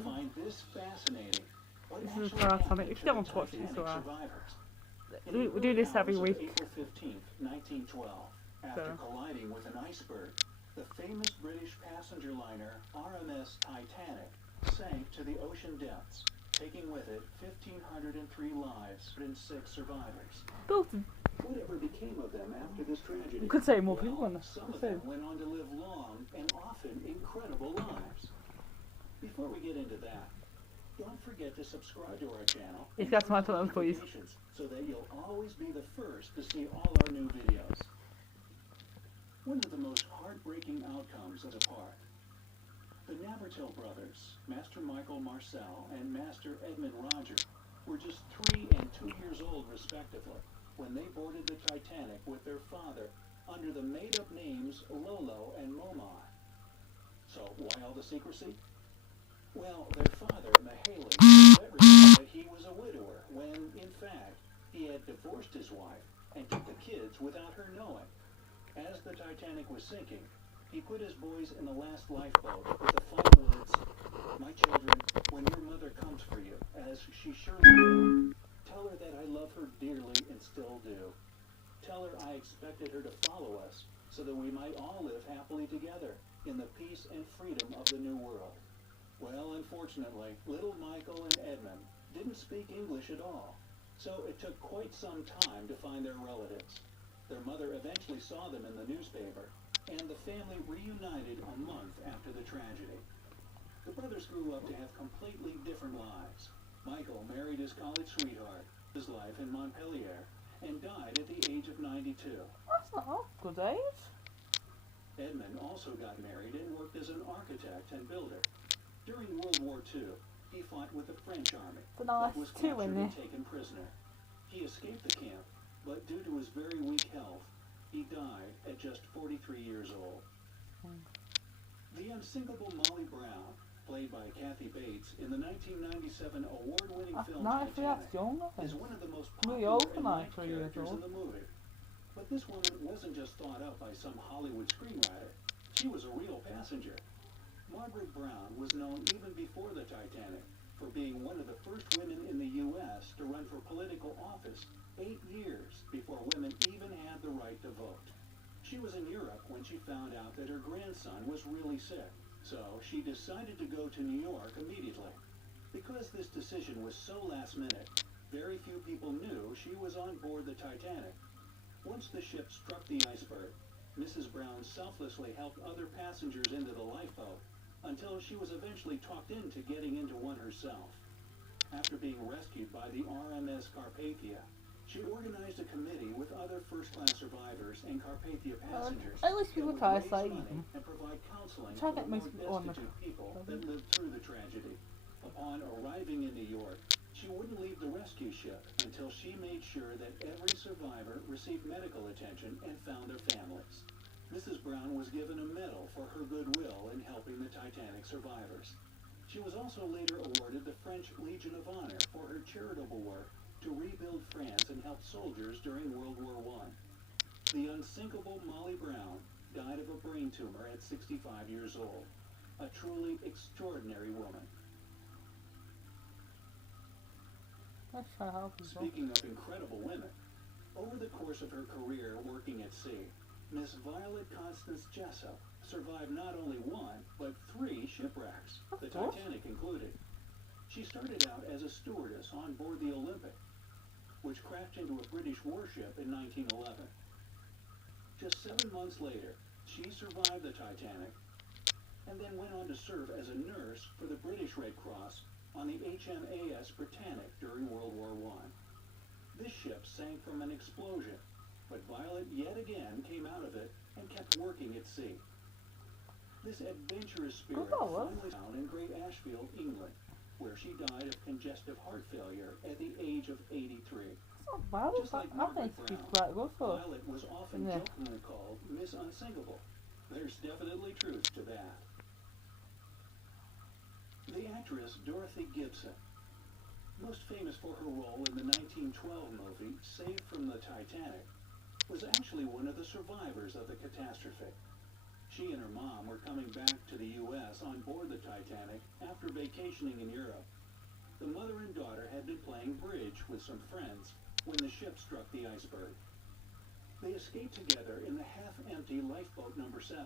sad. This is Titanic. If you don't want to watch it, it's alright. We do this every week. April 15th, 1912, after colliding with an iceberg, the famous British passenger liner RMS Titanic sank to the ocean depths, taking with it 1,503 lives and 6 survivors. Whatever became of them after this tragedy? We could say more people on this. Some of them went on to live long and often incredible lives. Before we get into that, don't forget to subscribe to our channel He's got some other please. So that you'll always be the first to see all our new videos. One of the most heartbreaking outcomes of the part. The Navratil brothers, Master Michael Marcel and Master Edmund Roger, were just 3 and 2 years old respectively when they boarded the Titanic with their father under the made-up names Lolo and Momar. So why all the secrecy? Well, their father, Mahaley, told everyone that he was a widower when, in fact, he had divorced his wife and took the kids without her knowing. As the Titanic was sinking, he put his boys in the last lifeboat with the final words, "My children, when your mother comes for you, as she surely will, tell her that I love her dearly and still do. Tell her I expected her to follow us so that we might all live happily together in the peace and freedom of the new world." Well, unfortunately, little Michael and Edmund didn't speak English at all, so it took quite some time to find their relatives. Their mother eventually saw them in the newspaper, and the family reunited a month after the tragedy. The brothers grew up to have completely different lives. Michael married his college sweetheart, his life in Montpellier, and died at the age of 92. That's not a good age. Edmund also got married and worked as an architect and builder. During World War II, he fought with the French army, but was captured and taken prisoner. He escaped the camp, but due to his very weak health, he died at just 43 years old. The unsinkable Molly Brown, played by Kathy Bates in the 1997 award-winning film Titanic, is one of the most popular and liked characters in the movie. But this woman wasn't just thought up by some Hollywood screenwriter. She was a real passenger. Margaret Brown was known even before the Titanic for being one of the first women in the U.S. to run for political office 8 years before women even had the right to vote. She was in Europe when she found out that her grandson was really sick, so she decided to go to New York immediately. Because this decision was so last minute, very few people knew she was on board the Titanic. Once the ship struck the iceberg, Mrs. Brown selflessly helped other passengers into the lifeboat until she was eventually talked into getting into one herself. After being rescued by the RMS Carpathia, she organized a committee with other first-class survivors and Carpathia passengers at least people try to say and provide counseling for the more destitute people that lived through the tragedy. Upon arriving in New York, she wouldn't leave the rescue ship until she made sure that every survivor received medical attention and found their families. Mrs. Brown was given a medal for her goodwill in helping the Titanic survivors. She was also later awarded the French Legion of Honor for her charitable work to rebuild France and help soldiers during World War I. The unsinkable Molly Brown died of a brain tumor at 65 years old. A truly extraordinary woman. Speaking of incredible women, over the course of her career working at sea, Miss Violet Constance Jessup survived not only 1, but 3 shipwrecks, the Titanic included. She started out as a stewardess on board the Olympic, which crashed into a British warship in 1911. Just 7 months later, she survived the Titanic and then went on to serve as a nurse for the British Red Cross on the HMAS Britannic during World War I. This ship sank from an explosion, but Violet yet again came out of it and kept working at sea. This adventurous spirit finally found in Great Ashfield, England, where she died of congestive heart failure at the age of 83. Just like Margaret Brown, Violet was often jokingly called Miss Unsinkable. There's definitely truth to that. The actress Dorothy Gibson, most famous for her role in the 1912 movie Saved from the Titanic, was actually one of the survivors of the catastrophe. She and her mom were coming back to the U.S. on board the Titanic after vacationing in Europe. The mother and daughter had been playing bridge with some friends when the ship struck the iceberg. They escaped together in the half-empty lifeboat number 7,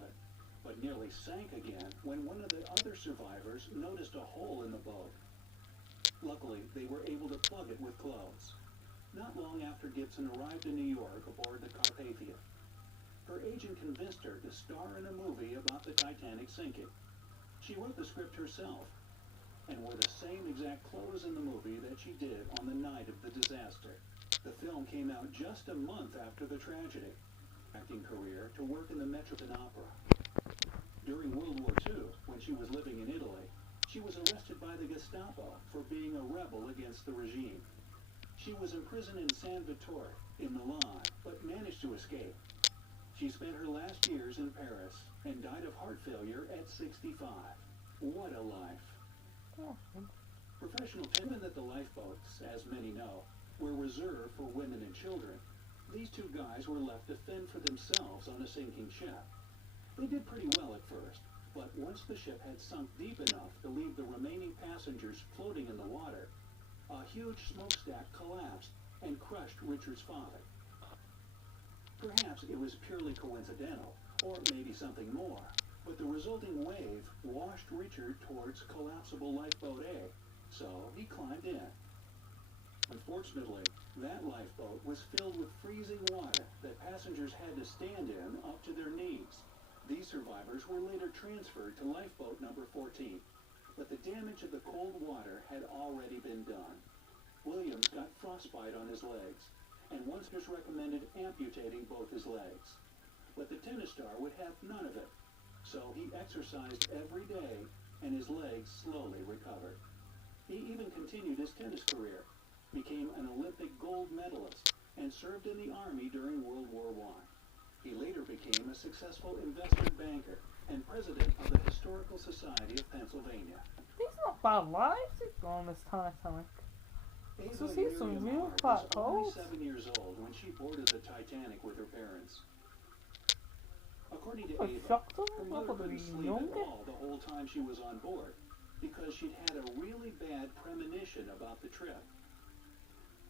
but nearly sank again when one of the other survivors noticed a hole in the boat. Luckily, they were able to plug it with clothes. Not long after Gibson arrived in New York aboard the Carpathia, her agent convinced her to star in a movie about the Titanic sinking. She wrote the script herself and wore the same exact clothes in the movie that she did on the night of the disaster. The film came out just a month after the tragedy. Acting career to work in the Metropolitan Opera. During World War II, when she was living in Italy, she was arrested by the Gestapo for being a rebel against the regime. She was imprisoned in San Vittore in Milan, but managed to escape. She spent her last years in Paris and died of heart failure at 65. What a life. Professional given that the lifeboats, as many know, were reserved for women and children, these two guys were left to fend for themselves on a sinking ship. They did pretty well at first, but once the ship had sunk deep enough to leave the remaining passengers floating in the water, a huge smokestack collapsed and crushed Richard's father. Perhaps it was purely coincidental, or maybe something more, but the resulting wave washed Richard towards collapsible lifeboat A, so he climbed in. Unfortunately, that lifeboat was filled with freezing water that passengers had to stand in up to their knees. These survivors were later transferred to lifeboat number 14, but the damage of the cold water had already been done. Williams got frostbite on his legs, and once was recommended amputating both his legs. But the tennis star would have none of it, so he exercised every day, and his legs slowly recovered. He even continued his tennis career, became an Olympic gold medalist, and served in the Army during World War I. He later became a successful investment banker and president of the Historical Society of Pennsylvania. These not bad lives he's on this Titanic. So see some real fat was holes. only 7 years old when she boarded the Titanic with her parents. According to I Ava, shocked them. her I mother thought they'd couldn't be sleep younger. at all the whole time she was on board because she'd had a really bad premonition about the trip.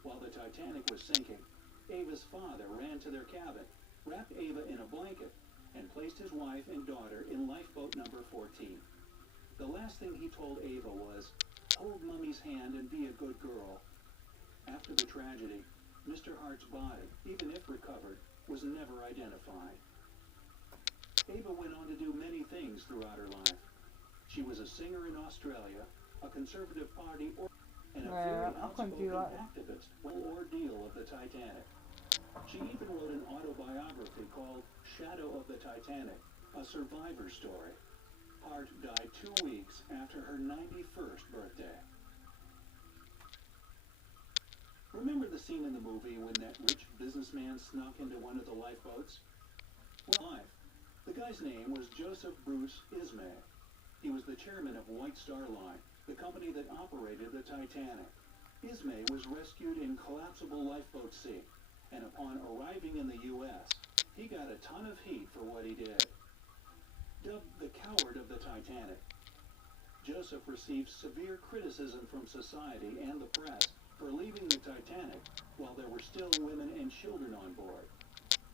While the Titanic was sinking, Ava's father ran to their cabin, wrapped Ava in a blanket, and placed his wife and daughter in lifeboat number 14. The last thing he told Ava was, "Hold Mummy's hand and be a good girl." After the tragedy, Mr. Hart's body, even if recovered, was never identified. Ava went on to do many things throughout her life. She was a singer in Australia, a Conservative Party, and a very outspoken activist in the ordeal of the Titanic. She even wrote an autobiography called Shadow of the Titanic, a survivor story. Hart died 2 weeks after her 91st birthday. Remember the scene in the movie when that rich businessman snuck into one of the lifeboats? Well, life. The guy's name was Joseph Bruce Ismay. He was the chairman of White Star Line, the company that operated the Titanic. Ismay was rescued in collapsible lifeboat C, and upon arriving in the U.S., he got a ton of heat for what he did. Dubbed the coward of the Titanic, Joseph received severe criticism from society and the press for leaving the Titanic while there were still women and children on board.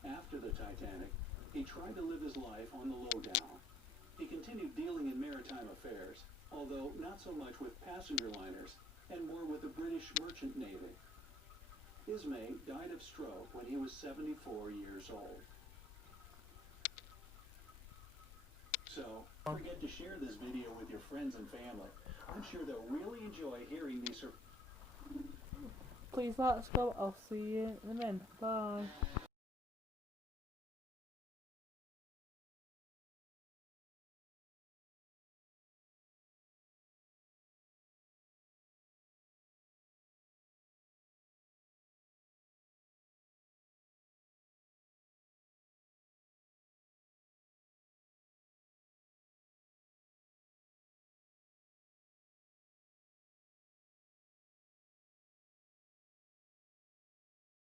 After the Titanic, he tried to live his life on the lowdown. He continued dealing in maritime affairs, although not so much with passenger liners and more with the British Merchant Navy. Ismay died of stroke when he was 74 years old. So, don't forget to share this video with your friends and family. I'm sure they'll really enjoy hearing these. Please like, subscribe. I'll see you in a minute. Bye.